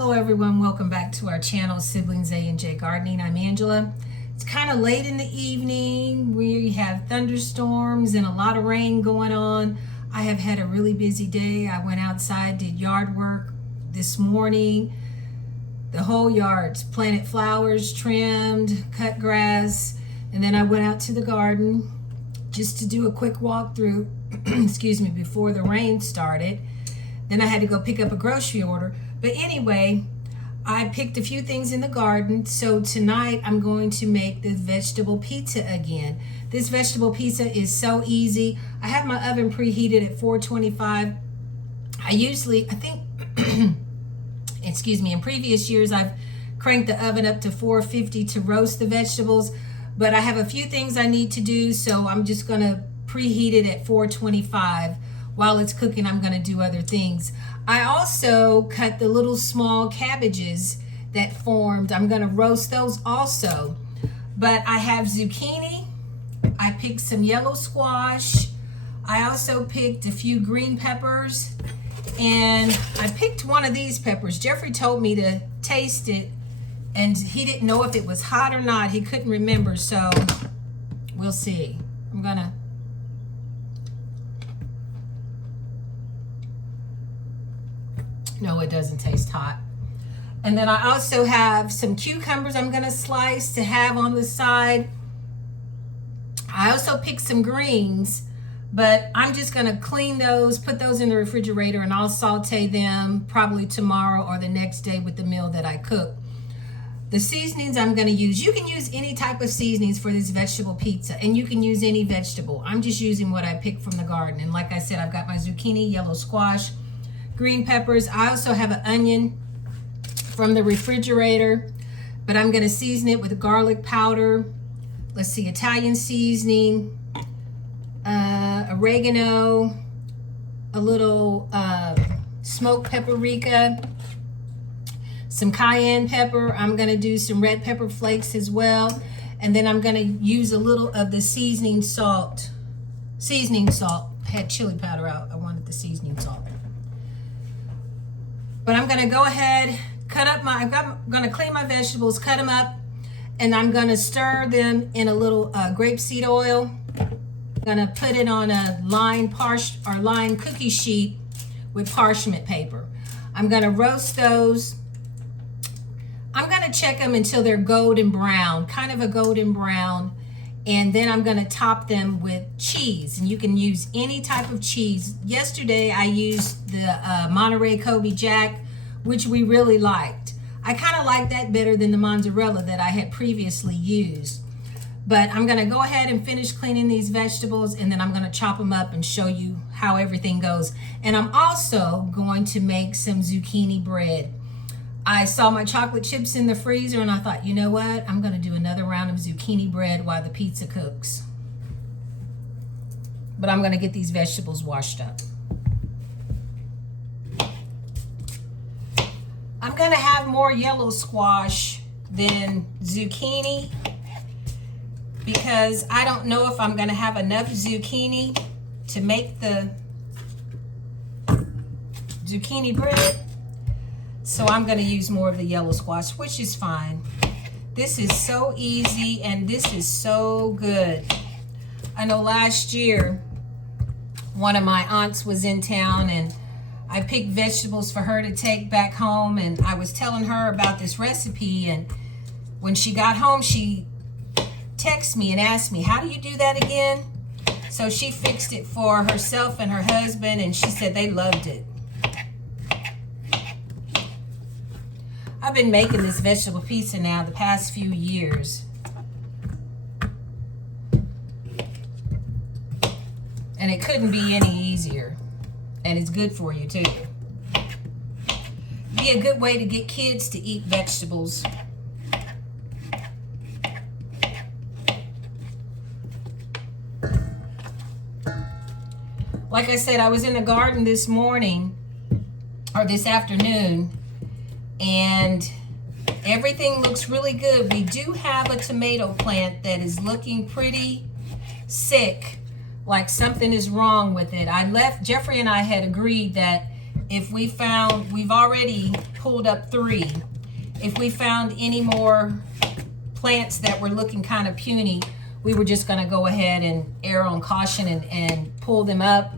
Hello everyone, welcome back to our channel, Siblings A and J Gardening. I'm Angela. It's kind of late in the evening. We have thunderstorms and a lot of rain going on. I have had a really busy day. I went outside, did yard work this morning. The whole yard's planted flowers, trimmed, cut grass, and then I went out to the garden just to do a quick walkthrough, excuse me, before the rain started. Then I had to go pick up a grocery order. But anyway, I picked a few things in the garden. So tonight I'm going to make the vegetable pizza again. This vegetable pizza is so easy. I have my oven preheated at 425. I think, excuse me, in previous years I've cranked the oven up to 450 to roast the vegetables. But I have a few things I need to do, so I'm just gonna preheat it at 425. While it's cooking, I'm going to do other things. I also cut the little small cabbages that formed. I'm going to roast those also. But I have zucchini. I picked some yellow squash. I also picked a few green peppers. And I picked one of these peppers. Jeffrey told me to taste it, and he didn't know if it was hot or not. He couldn't remember, so we'll see. I'm going to No, it doesn't taste hot. And then I also have some cucumbers I'm going to slice to have on the side. I also picked some greens, but I'm just going to clean those, put those in the refrigerator, and I'll saute them probably tomorrow or the next day with the meal that I cook. The seasonings I'm going to use, you can use any type of seasonings for this vegetable pizza, and you can use any vegetable. I'm just using what I picked from the garden. And like I said, I've got my zucchini, yellow squash, green peppers. I also have an onion from the refrigerator, but I'm going to season it with garlic powder. Let's see, Italian seasoning, oregano, a little smoked paprika, some cayenne pepper. I'm going to do some red pepper flakes as well. And then I'm going to use a little of the seasoning salt. I had chili powder out. I wanted the seasoning salt. But I'm going to go ahead, I'm going to clean my vegetables, cut them up, and I'm going to stir them in a little grapeseed oil. I'm going to put it on a lined cookie sheet with parchment paper. I'm going to roast those. I'm going to check them until they're golden brown, kind of a golden brown. And then I'm going to top them with cheese, and you can use any type of cheese. Yesterday I used the Monterey Kobe Jack, which we really liked. I kind of like that better than the mozzarella that I had previously used. But I'm going to go ahead and finish cleaning these vegetables, and then I'm going to chop them up and show you how everything goes. And I'm also going to make some zucchini bread. I saw my chocolate chips in the freezer, and I thought, you know what? I'm going to do another round of zucchini bread while the pizza cooks. But I'm going to get these vegetables washed up. I'm going to have more yellow squash than zucchini because I don't know if I'm going to have enough zucchini to make the zucchini bread. So I'm going to use more of the yellow squash, which is fine. This is so easy, and this is so good. I know last year, one of my aunts was in town, and I picked vegetables for her to take back home, and I was telling her about this recipe, and when she got home, she texted me and asked me, how do you do that again? So she fixed it for herself and her husband, and she said they loved it. I've been making this vegetable pizza now the past few years. And it couldn't be any easier. And it's good for you too. Be a good way to get kids to eat vegetables. Like I said, I was in the garden this morning, or this afternoon, and everything looks really good. We do have a tomato plant that is looking pretty sick, like something is wrong with it. Jeffrey and I had agreed that if we found, we've already pulled up 3. If we found any more plants that were looking kind of puny, we were just gonna go ahead and err on caution and pull them up.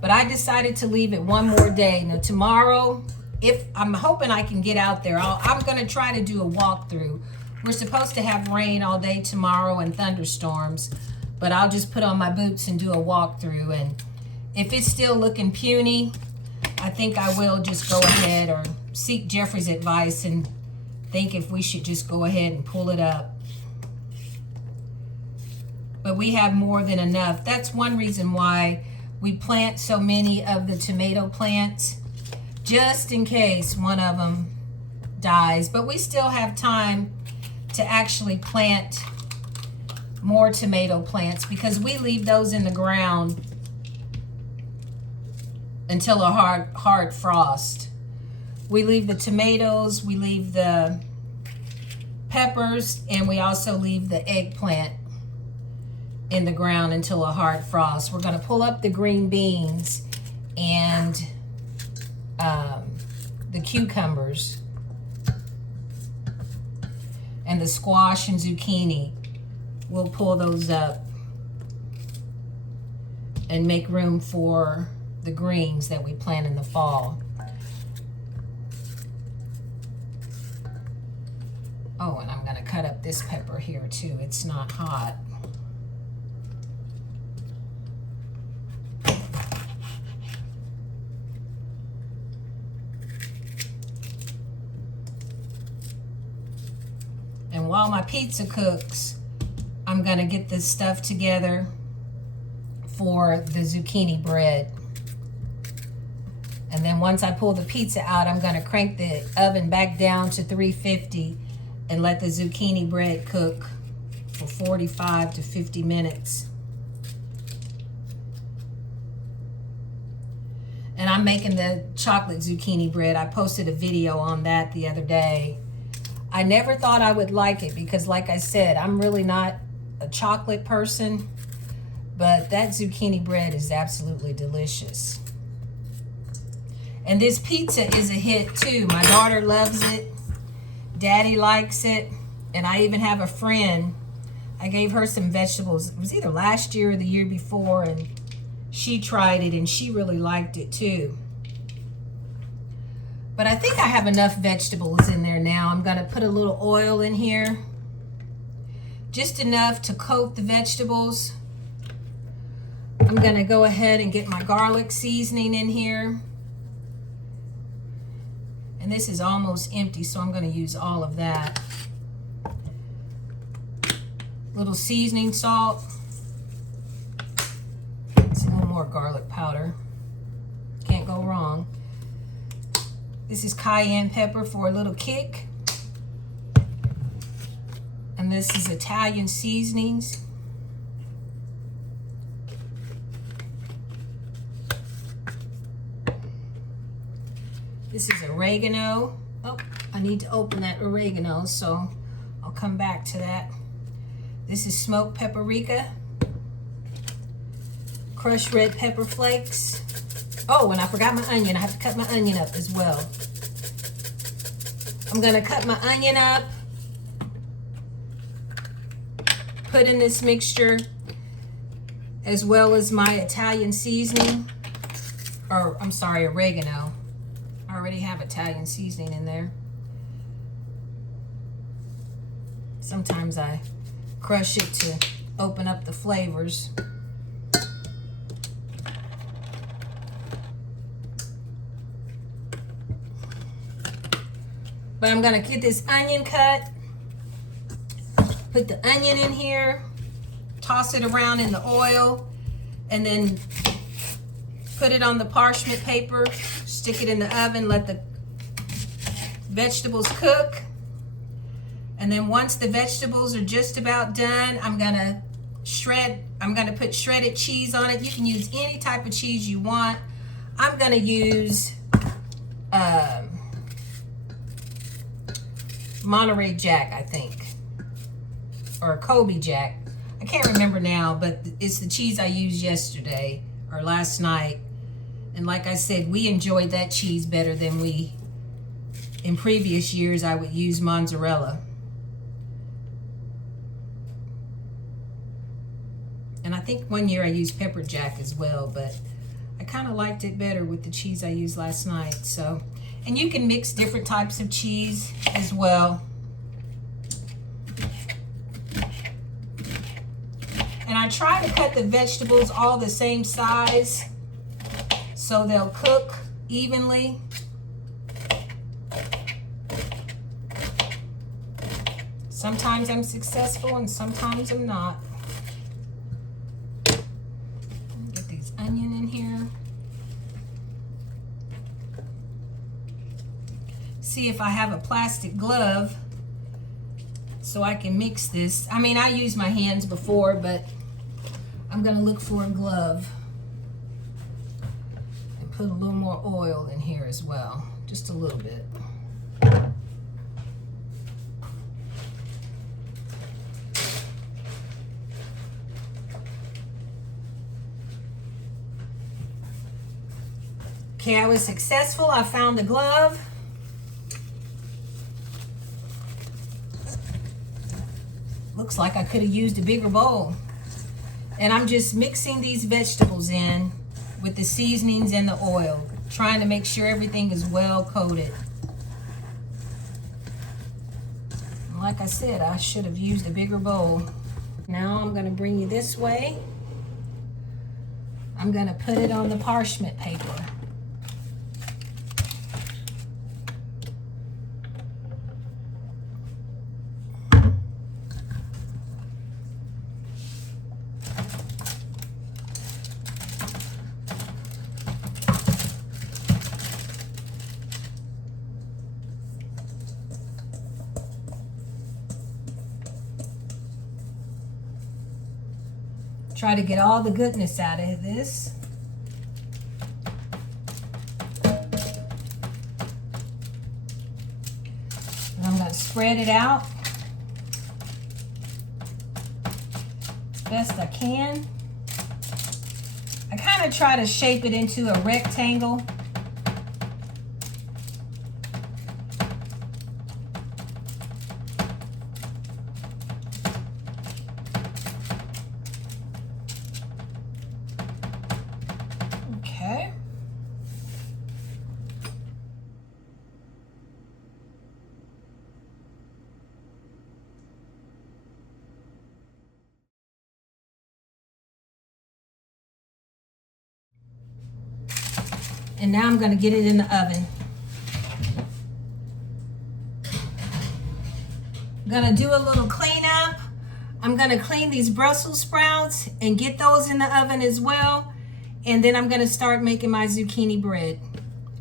But I decided to leave it one more day. Now tomorrow, if I'm hoping I can get out there, I'm gonna try to do a walkthrough. We're supposed to have rain all day tomorrow and thunderstorms, but I'll just put on my boots and do a walkthrough. And if it's still looking puny, I think I will just go ahead or seek Jeffrey's advice and think if we should just go ahead and pull it up. But we have more than enough. That's one reason why we plant so many of the tomato plants, just in case one of them dies. But we still have time to actually plant more tomato plants because we leave those in the ground until a hard frost. We leave the tomatoes, we leave the peppers, and we also leave the eggplant in the ground until a hard frost. We're going to pull up the green beans and the cucumbers and the squash and zucchini. We'll pull those up and make room for the greens that we plant in the fall. Oh, and I'm going to cut up this pepper here too. It's not hot. And while my pizza cooks, I'm going to get this stuff together for the zucchini bread. And then once I pull the pizza out, I'm going to crank the oven back down to 350 and let the zucchini bread cook for 45 to 50 minutes. And I'm making the chocolate zucchini bread. I posted a video on that the other day. I never thought I would like it because, like I said, I'm really not a chocolate person, but that zucchini bread is absolutely delicious. And this pizza is a hit too. My daughter loves it. Daddy likes it. And I even have a friend, I gave her some vegetables. It was either last year or the year before, and she tried it and she really liked it too. But I think I have enough vegetables in there now. I'm going to put a little oil in here. Just enough to coat the vegetables. I'm going to go ahead and get my garlic seasoning in here. And this is almost empty, so I'm going to use all of that. Little seasoning salt. It's a little more garlic powder. Can't go wrong. This is cayenne pepper for a little kick. And this is Italian seasonings. This is oregano. Oh, I need to open that oregano, so I'll come back to that. This is smoked paprika. Crushed red pepper flakes. Oh, and I forgot my onion. I have to cut my onion up as well. I'm going to cut my onion up, put in this mixture, as well as my Italian seasoning, or I'm sorry, oregano. I already have Italian seasoning in there. Sometimes I crush it to open up the flavors. But I'm gonna get this onion cut, put the onion in here, toss it around in the oil, and then put it on the parchment paper, stick it in the oven, let the vegetables cook. And then once the vegetables are just about done, I'm gonna put shredded cheese on it. You can use any type of cheese you want. I'm gonna use Monterey Jack, I think, or Kobe Jack. I can't remember now, but it's the cheese I used yesterday or last night. And like I said, we enjoyed that cheese better than in previous years, I would use mozzarella. And I think one year I used pepper jack as well, but I kind of liked it better with the cheese I used last night. So, and you can mix different types of cheese as well. And I try to cut the vegetables all the same size so they'll cook evenly. Sometimes I'm successful and sometimes I'm not. Get these onion in here. See if I have a plastic glove so I can mix this. I mean, I used my hands before, but I'm gonna look for a glove and put a little more oil in here as well, just a little bit. Okay, I was successful. I found the glove. Looks like I could have used a bigger bowl. And I'm just mixing these vegetables in with the seasonings and the oil, trying to make sure everything is well coated. And like I said, I should have used a bigger bowl. Now I'm going to bring you this way. I'm going to put it on the parchment paper. Try to get all the goodness out of this. And I'm going to spread it out as best I can. I kind of try to shape it into a rectangle. Okay. And now I'm going to get it in the oven. I'm going to do a little cleanup. I'm going to clean these Brussels sprouts and get those in the oven as well. And then I'm going to start making my zucchini bread.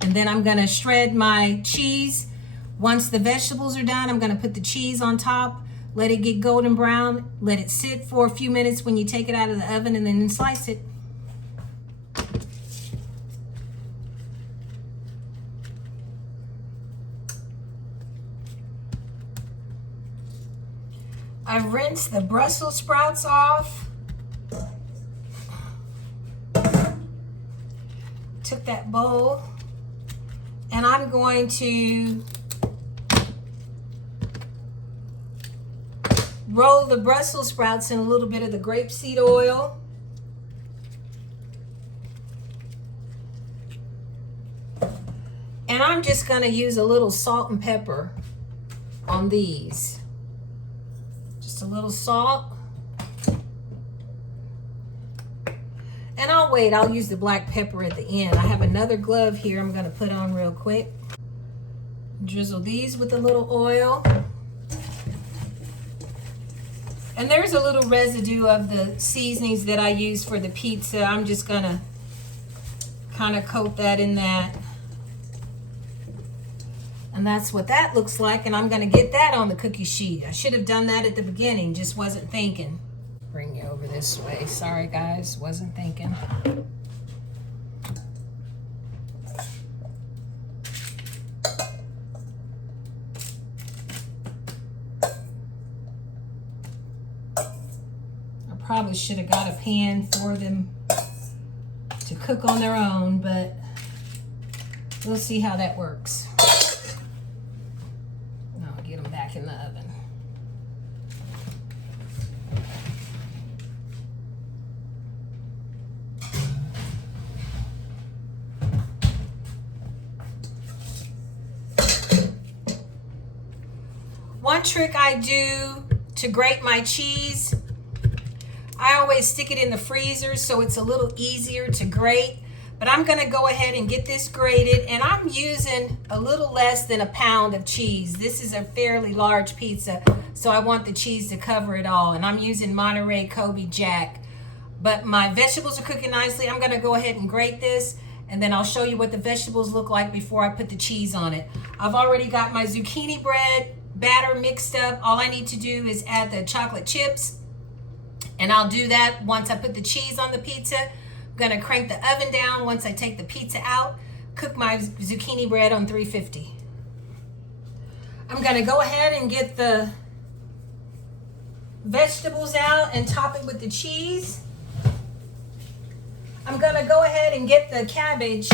And then I'm going to shred my cheese. Once the vegetables are done, I'm going to put the cheese on top, let it get golden brown, let it sit for a few minutes when you take it out of the oven, and then slice it. I've rinsed the Brussels sprouts off. Took that bowl, and I'm going to roll the Brussels sprouts in a little bit of the grapeseed oil. And I'm just going to use a little salt and pepper on these. Just a little salt. And I'll wait, I'll use the black pepper at the end. I have another glove here I'm going to put on real quick. Drizzle these with a little oil. And there's a little residue of the seasonings that I use for the pizza. I'm just going to kind of coat that in that. And that's what that looks like. And I'm going to get that on the cookie sheet. I should have done that at the beginning, just wasn't thinking. Bring you over this way. Sorry guys, wasn't thinking. I probably should have got a pan for them to cook on their own, but We'll see how that works. I'll get them back in the oven. One trick I do to grate my cheese, I always stick it in the freezer so it's a little easier to grate. But I'm gonna go ahead and get this grated, and I'm using a little less than a pound of cheese. This is a fairly large pizza, so I want the cheese to cover it all. And I'm using Monterey Kobe Jack. But my vegetables are cooking nicely. I'm gonna go ahead and grate this, and then I'll show you what the vegetables look like before I put the cheese on it. I've already got my zucchini bread batter mixed up. All I need to do is add the chocolate chips, and I'll do that once I put the cheese on the pizza. I'm gonna crank the oven down once I take the pizza out, cook my zucchini bread on 350. I'm gonna go ahead and get the vegetables out and top it with the cheese. I'm gonna go ahead and get the cabbage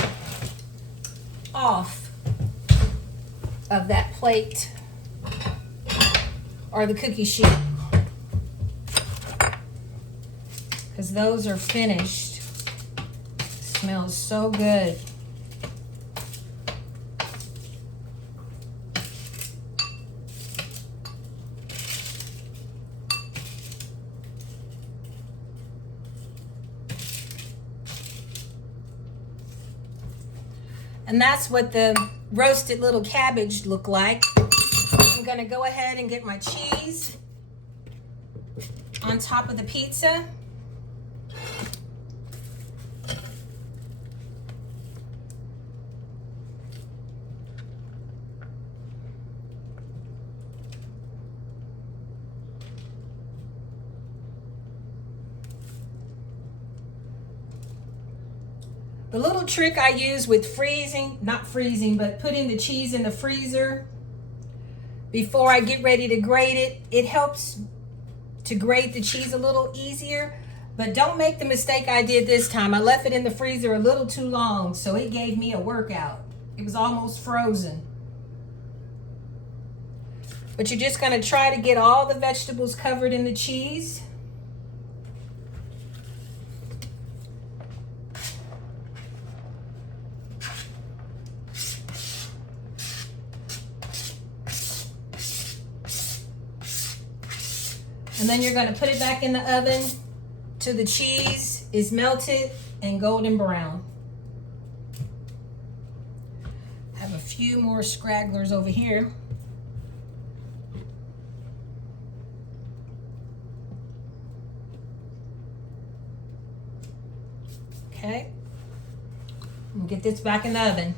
off of that plate or the cookie sheet, because those are finished. Smells so good. And that's what the roasted little cabbage look like. I'm gonna go ahead and get my cheese on top of the pizza. The little trick I use with but putting the cheese in the freezer before I get ready to grate it, it helps to grate the cheese a little easier. But don't make the mistake I did this time. I left it in the freezer a little too long, so it gave me a workout. It was almost frozen. But you're just gonna try to get all the vegetables covered in the cheese. And then you're going to put it back in the oven till the cheese is melted and golden brown. I have a few more scragglers over here. Okay. I'm going to get this back in the oven.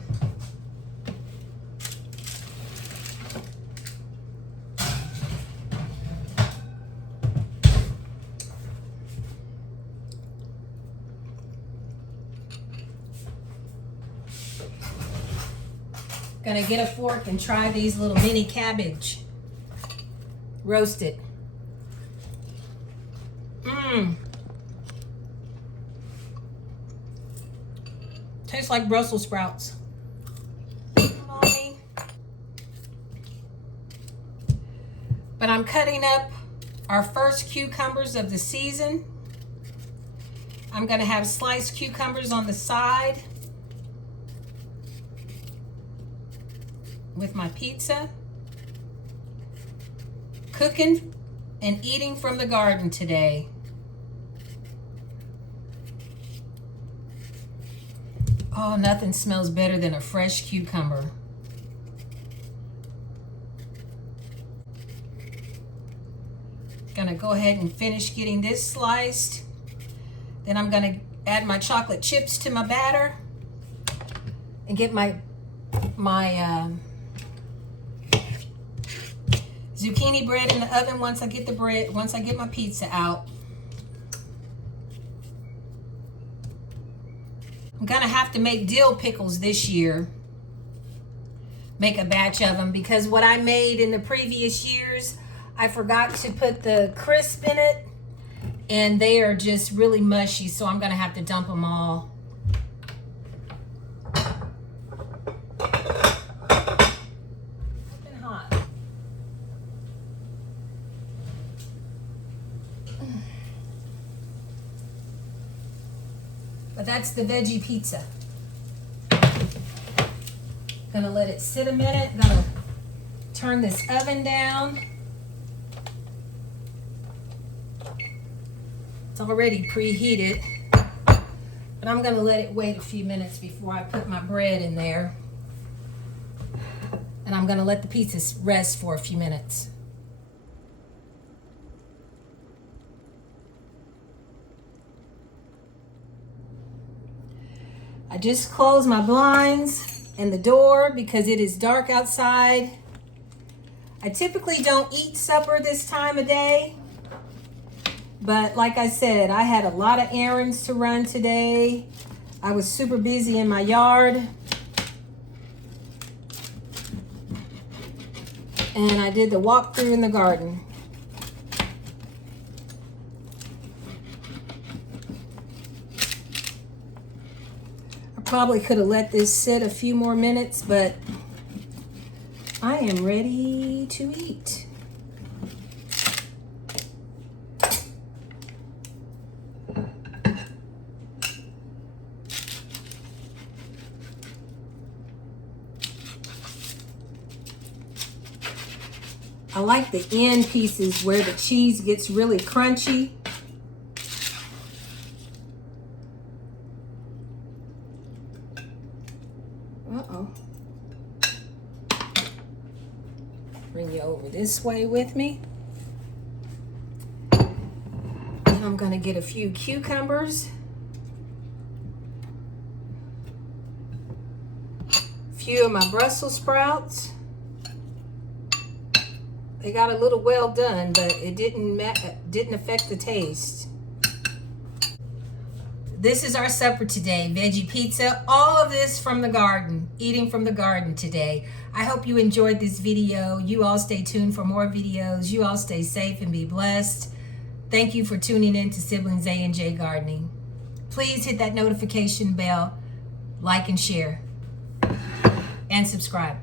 Gonna get a fork and try these little mini cabbage roasted. Tastes like Brussels sprouts. Come on, me. But I'm cutting up our first cucumbers of the season. I'm gonna have sliced cucumbers on the side with my pizza. Cooking and eating from the garden today. Oh, nothing smells better than a fresh cucumber. Gonna go ahead and finish getting this sliced. Then I'm gonna add my chocolate chips to my batter and get my zucchini bread in the oven once I get my pizza out. I'm gonna have to make dill pickles this year. Make a batch of them, because what I made in the previous years, I forgot to put the crisp in it, and they are just really mushy, so I'm gonna have to dump them all. But that's the veggie pizza. Gonna let it sit a minute. Gonna turn this oven down. It's already preheated, but I'm gonna let it wait a few minutes before I put my bread in there. And I'm gonna let the pizza rest for a few minutes. I just closed my blinds and the door because it is dark outside. I typically don't eat supper this time of day, but like I said, I had a lot of errands to run today. I was super busy in my yard. And I did the walkthrough in the garden. I probably could have let this sit a few more minutes, but I am ready to eat. I like the end pieces where the cheese gets really crunchy. Uh-oh. Bring you over this way with me. And I'm gonna get a few cucumbers. A few of my Brussels sprouts. They got a little well done, but it didn't affect the taste. This is our supper today, veggie pizza. All of this from the garden, eating from the garden today. I hope you enjoyed this video. You all stay tuned for more videos. You all stay safe and be blessed. Thank you for tuning in to Siblings A and J Gardening. Please hit that notification bell, like and share, and subscribe.